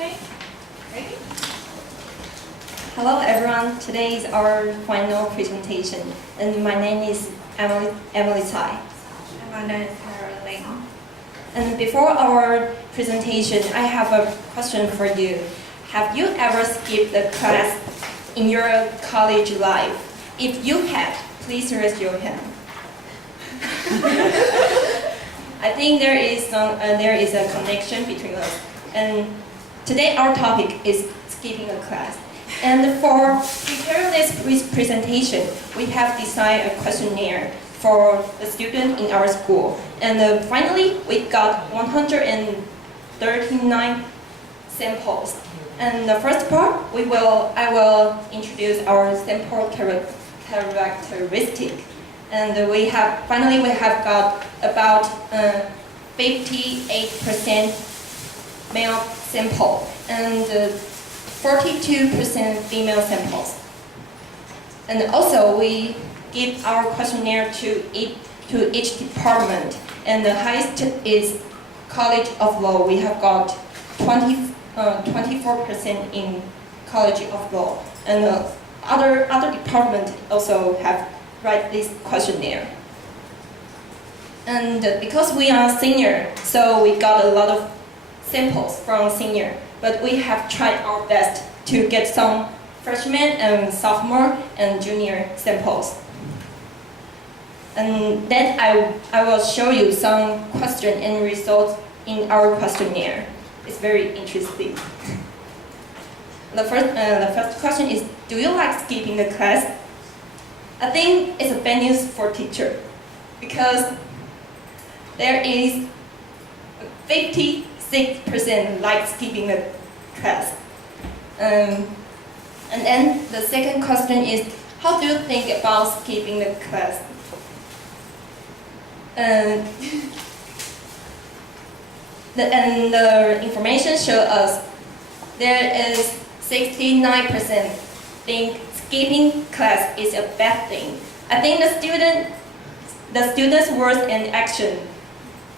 Okay, ready? Hello everyone, today is our final presentation and my name is Emily Tsai. And my name is Caroline. And before our presentation, I have a question for you. Have you ever skipped a class in your college life? If you have, please raise your hand. I think there is a connection between us. And today our topic is skipping a class. And for preparing this presentation, we have designed a questionnaire for the student in our school. And finally, we got 139 samples. And the first part, I will introduce our sample characteristic. And finally we have got about 58% male sample and 42% female samples. And also we give our questionnaire to each department. And the highest is College of Law. We have got 24% in College of Law. And other departments also have write this questionnaire. And because we are senior, so we got a lot of samples from senior, but we have tried our best to get some freshman and sophomore and junior samples. And then I will show you some question and results in our questionnaire. It's very interesting. The first question is, do you like skipping the class? I think it's a bad news for teacher because there is 56% like skipping the class. And then the second question is, how do you think about skipping the class? And the information shows us there is 69% think skipping class is a bad thing. I think the students' words and action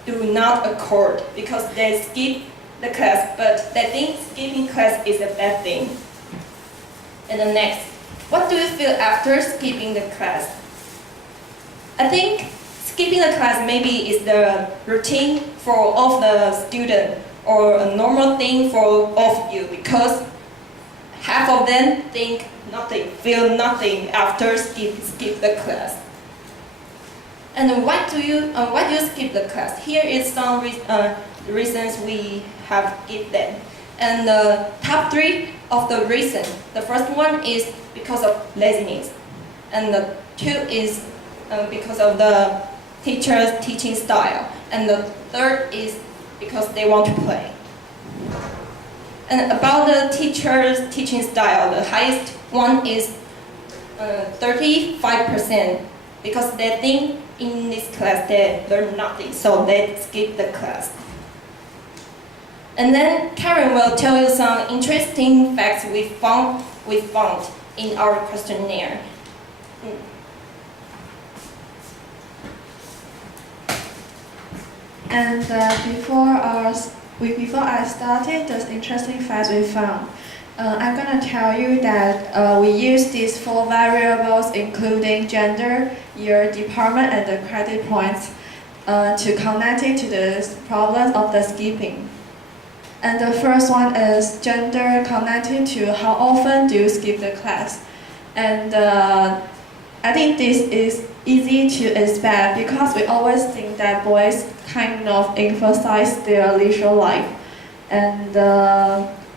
do not accord because they skip the class, but they think skipping class is a bad thing. And the next, what do you feel after skipping the class? I think skipping the class maybe is the routine for all of the students or a normal thing for all of you because half of them think nothing, feel nothing after skip the class. And why do you skip the class? Here is some reasons we have given them. And the top 3 of the reasons. The first one is because of laziness. And the 2 is because of the teacher's teaching style. And the 3rd is because they want to play. And about the teacher's teaching style, the highest one is 35% because they think in this class they learn nothing, so they skip the class. And then Karen will tell you some interesting facts we found in our questionnaire. And before I started the interesting facts we found, I'm going to tell you that we use these 4 variables including gender, year, department, and the credit points to connect it to the problems of the skipping. And the first one is gender connected to how often do you skip the class. And I think this is easy to expect because we always think that boys kind of emphasize their leisure life. And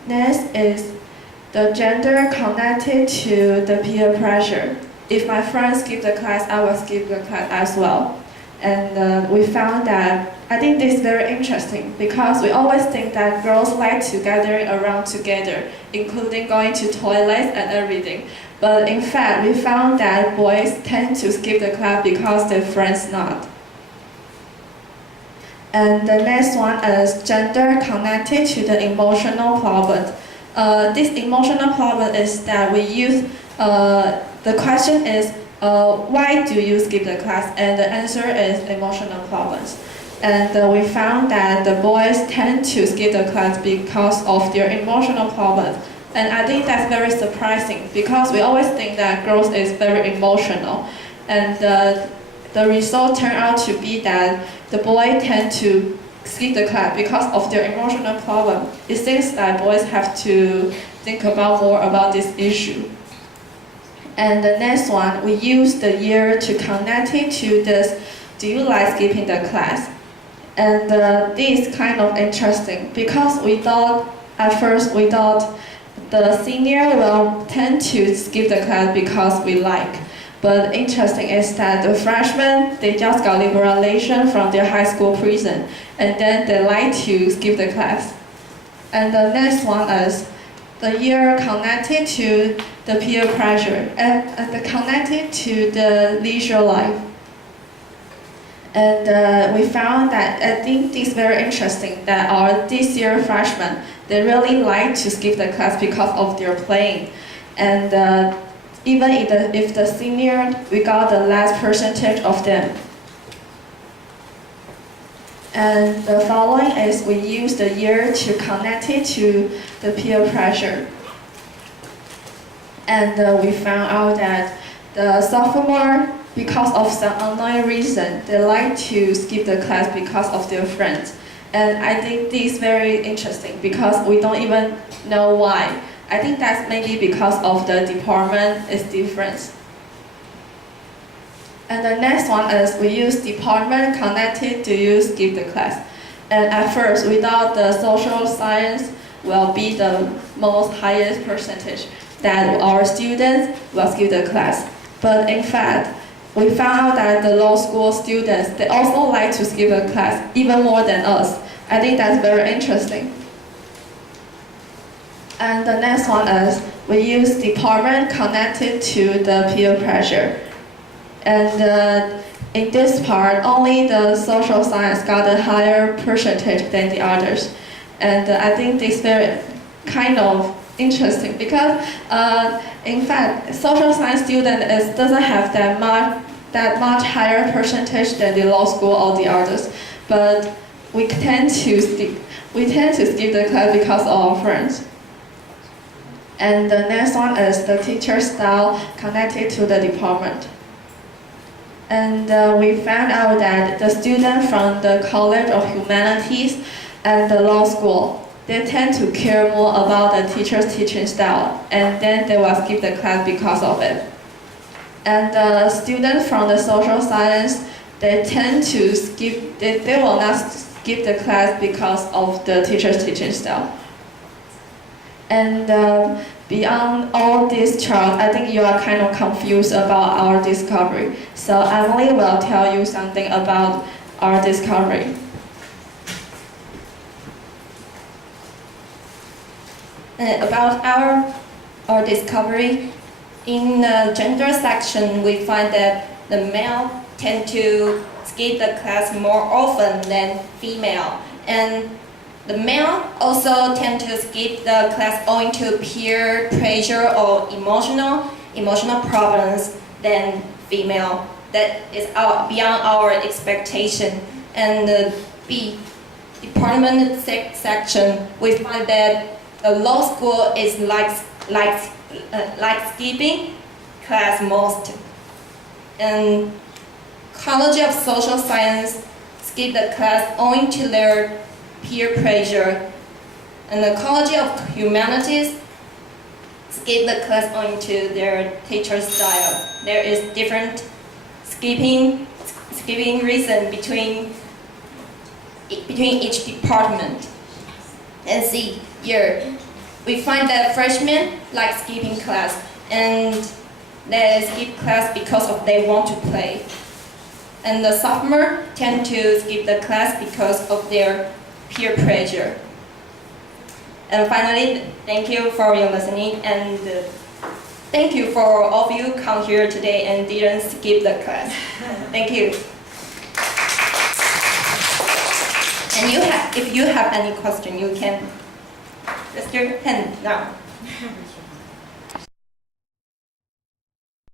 next is the gender connected to the peer pressure. If my friends skip the class, I will skip the class as well. And we found that, I think this is very interesting because we always think that girls like to gather around together, including going to toilets and everything. But in fact, we found that boys tend to skip the class because their friends not. And the next one is gender connected to the emotional problem. This emotional problem is that we use, the question is, why do you skip the class? And the answer is emotional problems. And we found that the boys tend to skip the class because of their emotional problems. And I think that's very surprising because we always think that girls is very emotional. And the result turned out to be that the boys tend to skip the class because of their emotional problem. It seems that boys have to think about more about this issue. And the next one, we use the year to connect it to this, do you like skipping the class? And this is kind of interesting because at first we thought the senior will tend to skip the class because we like. But interesting is that the freshmen, they just got liberalization from their high school prison, and then they like to skip the class. And the next one is the year connected to the peer pressure and connected to the leisure life. And we found that, I think this is very interesting, that our this year freshmen, they really like to skip the class because of their playing. And even if the senior, we got the less percentage of them. And the following is we use the year to connect it to the peer pressure. And we found out that the sophomore, because of some unknown reason, they like to skip the class because of their friends. And I think this is very interesting because we don't even know why. I think that's maybe because of the department is different. And the next one is we use department connected to you skip the class. And at first we thought the social science will be the most highest percentage that our students will skip the class. But in fact, we found out that the law school students, they also like to skip the class even more than us. I think that's very interesting. And the next one is we use department connected to the peer pressure. And in this part, only the social science got a higher percentage than the others. And I think this is very kind of interesting because, in fact, social science student doesn't have that much higher percentage than the law school or the others. But we tend to skip the class because of our friends. And the next one is the teacher style connected to the department. And we found out that the students from the College of Humanities and the law school, they tend to care more about the teacher's teaching style, and then they will skip the class because of it. And the students from the social science, they tend to skip, they will not skip the class because of the teacher's teaching style. And beyond all these charts, I think you are kind of confused about our discovery. So Emily will tell you something about our discovery. About our discovery, in the gender section, we find that the male tend to skip the class more often than female. And the male also tend to skip the class owing to peer pressure or emotional problems than female. That is beyond our expectation. And the B, department section, we find that the law school is like skipping class most. And College of Social Science skip the class owing to their peer pressure. And the College of Humanities skip the class owing to their teacher's style. There is different skipping reason between each department. And C, here, we find that freshmen like skipping class, and they skip class because they want to play. And the sophomore tend to skip the class because of their peer pressure. And finally, thank you for your listening, and thank you for all of you come here today and didn't skip the class. Thank you. And if you have any question, you can raise your hand now.